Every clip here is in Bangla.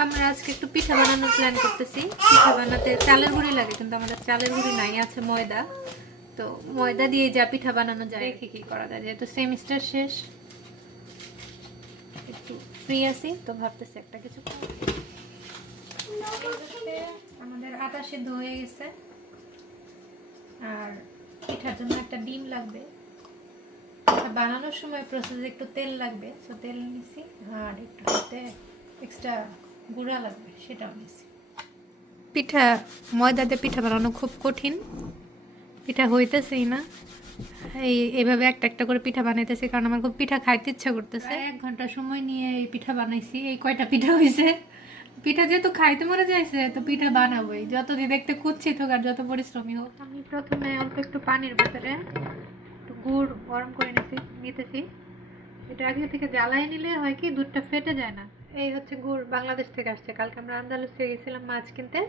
আমরা আজকে একটু পিঠা বানানোর প্ল্যান করতেছি। পিঠা বানাতে চালের গুঁড়ি লাগে, কিন্তু আমাদের চালের গুঁড়ি নাই, আছে ময়দা। তো ময়দা দিয়ে যা পিঠা বানানো যায় দেখি কি করা যায়। যেহেতু সেমিস্টার শেষ, একটু ফ্রি আছি, তো ভাবতেছি একটা কিছু। আমাদের আটা সিদ্ধ হয়ে গেছে, আর পিঠার জন্য একটা ডিম লাগবে। বানানোর সময় প্রসেসে একটু তেল লাগবে, তো তেল নিছি। আর একটু হাতে এক্সট্রা গুঁড়া লাগবে, সেটাও নিছি। পিঠা ময়দা দিয়ে পিঠা বানানো খুব কঠিন, পিঠা হইতেছেই না। এইভাবে একটা একটা করে পিঠা বানাইতেছি, কারণ আমার খুব পিঠা খাইতে ইচ্ছা করতেছে। 1 ঘন্টা সময় নিয়ে এই পিঠা বানাইছি। এই কয়টা পিঠা হয়েছে। পিঠা যেহেতু খাইতে মরে যাইছে, তো পিঠা বানাবোই, যতদিন দেখতে কুচ্ছিত হোক আর যত পরিশ্রমী হোক। আমি প্রথমে অল্প একটু পানির ভেতরে একটু গুড় গরম করে নিতেছি। এটা আগে থেকে জ্বালাই নিলে হয় কি, দুধটা ফেটে যায় না। এই হচ্ছে গুড়, বাংলাদেশ থেকে আসছে। কালকে আমরা আন্দালুসে গেছিলাম মাছ কিনতে,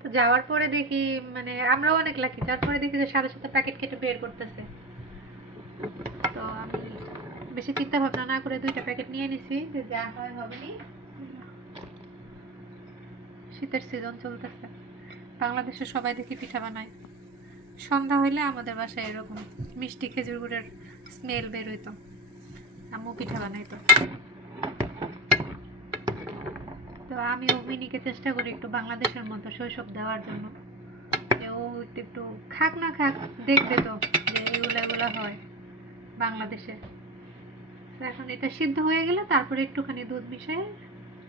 তো যাওয়ার পরে দেখি, মানে আমরাও অনেক লাকি, তারপরে দেখি যে সাথে সাথে প্যাকেট কেটে বের করতেছে। তো আমি বেশি চিন্তা ভাবনা না করে 2টা প্যাকেট নিয়ে নিছি, যে যা হয় হবে নি। শীতের সিজন চলতেছে, বাংলাদেশে সবাই দেখি পিঠা বানায়। সন্ধ্যা হইলে আমাদের বাসায় এরকম মিষ্টি খেজুর গুড়ের স্মেল বের হইতো, আম্মু পিঠা বানাইতো। তো আমিও মিনিকে চেষ্টা করি একটু বাংলাদেশের মতো শৈশব দেওয়ার জন্য, যে ও একটু খাক না খাক, দেখবে তো যে এগুলা হয় বাংলাদেশে। এখন এটা সিদ্ধ হয়ে গেলে তারপরে একটুখানি দুধ মিশিয়ে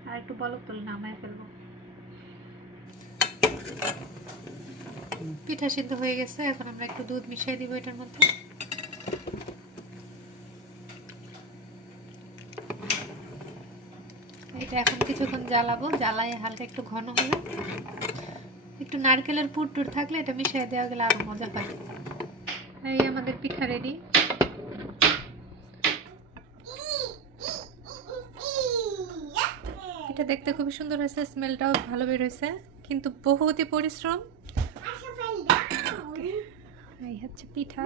আর একটু বলক তুলে নামায় ফেলবো। পিঠা সিদ্ধ হয়ে গেছে, এখন আমরা একটু দুধ মিশিয়ে দিব এটার মধ্যে। এটা এখন কিছুক্ষণ জ্বালাবো, জ্বালায় হালকা একটু ঘন হলে, একটু নারকেলের পুর টুর থাকলে এটা মিশিয়ে দেওয়া গেলে আরো মজা হয়। এই আমাদের পিঠা রেডি। এটা দেখতে খুবই সুন্দর হয়েছে, স্মেলটাও ভালো বের হয়েছে, কিন্তু বহুতই পরিশ্রম। এই হচ্ছে পিঠা।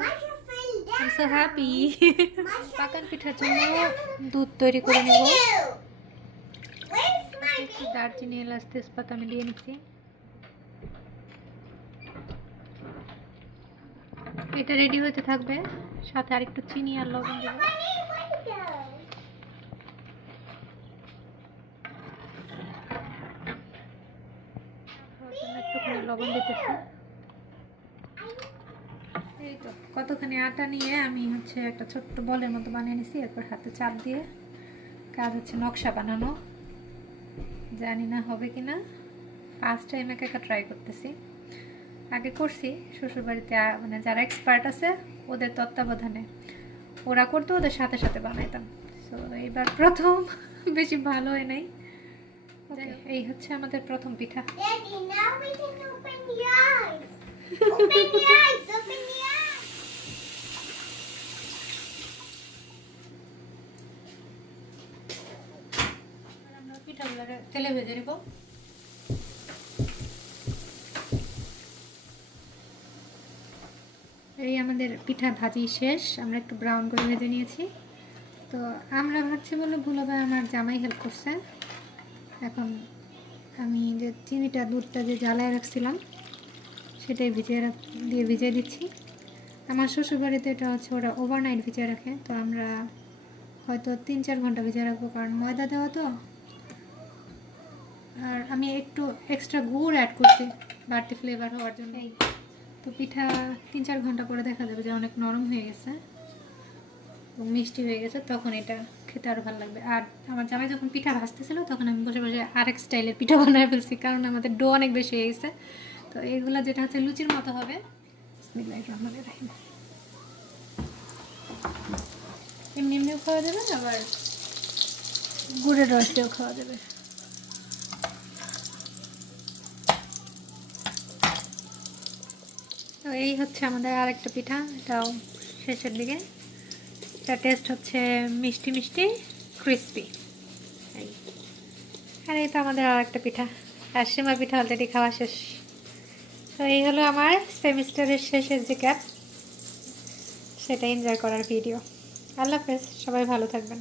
I'm so happy. পাকান পিঠার জন্য দুধ তৈরি করে নেব। একটু দারচিনি, এলাচ, তেজপাতা আমি দিয়ে নিচ্ছি। এটা রেডি হতে থাকবে, সাথে আর একটু চিনি আর লবণ দেব। একটুখানি লবণ দিতেছি। এই তো কতখানি আটা নিয়ে আমি হচ্ছে একটা ছোট্ট বলের মতো বানিয়ে নিছি। এরপর হাতে চাপ দিয়ে কাজ হচ্ছে নকশা বানানো। জানি না হবে কিনা, ফার্স্ট টাইম একা ট্রাই করতেছি। আগে করছি শ্বশুরবাড়িতে, মানে যারা এক্সপার্ট আছে ওদের তত্ত্বাবধানে, ওরা করতো, ওদের সাথে সাথে বানাইতাম। তো এইবার প্রথম, বেশি ভালো হয় নাই। এই হচ্ছে আমাদের প্রথম পিঠা। পিঠাগুলো তেলে ভেজে নিব। এই আমাদের পিঠা ভাজি শেষ, আমরা একটু ব্রাউন করে ভেজে নিয়েছি। তো আমরা ভাবছি বলে ভুলভাবে আমার জামাই হেল্প করছে। এখন আমি যে চিনিটা, দুধটা যে জ্বালায় রাখছিলাম সেটাই ভিজিয়ে দিচ্ছি। আমার শ্বশুরবাড়িতে এটা হচ্ছে ওরা ওভারনাইট ভিজিয়ে রাখে, তো আমরা হয়তো 3-4 ঘন্টা ভিজিয়ে রাখবো, কারণ ময়দা দেওয়া তো। আর আমি একটু এক্সট্রা গুড় অ্যাড করছি বাড়তি ফ্লেভার হওয়ার জন্য। তো পিঠা 3-4 ঘন্টা পরে দেখা যাবে যে অনেক নরম হয়ে গেছে এবং মিষ্টি হয়ে গেছে, তখন এটা খেতে আরও ভালো লাগবে। আর আমার জামাই যখন পিঠা ভাজতেছিল তখন আমি বসে বসে আরেক স্টাইলের পিঠা বানিয়ে ফেলছি, কারণ আমাদের ডো অনেক বেশি হয়ে গেছে। তো এইগুলো যেটা হচ্ছে লুচির মতো হবে। বিসমিল্লাহির রহমানির রহিম। এমনি এমনিও খাওয়া যাবে, আবার গুড়ের রস দিয়েও খাওয়া যাবে। তো এই হচ্ছে আমাদের আরেকটা পিঠা, এটাও শেষের দিকে। এটা টেস্ট হচ্ছে মিষ্টি মিষ্টি, ক্রিস্পি। আর এই তো আমাদের আরেকটা পিঠা, আর সীমা পিঠা অলরেডি খাওয়া শেষ। তো এই হলো আমার সেমিস্টারের শেষের যে ক্যাপ, সেটা এনজয় করার ভিডিও। আল্লাহ হাফেজ, সবাই ভালো থাকবেন।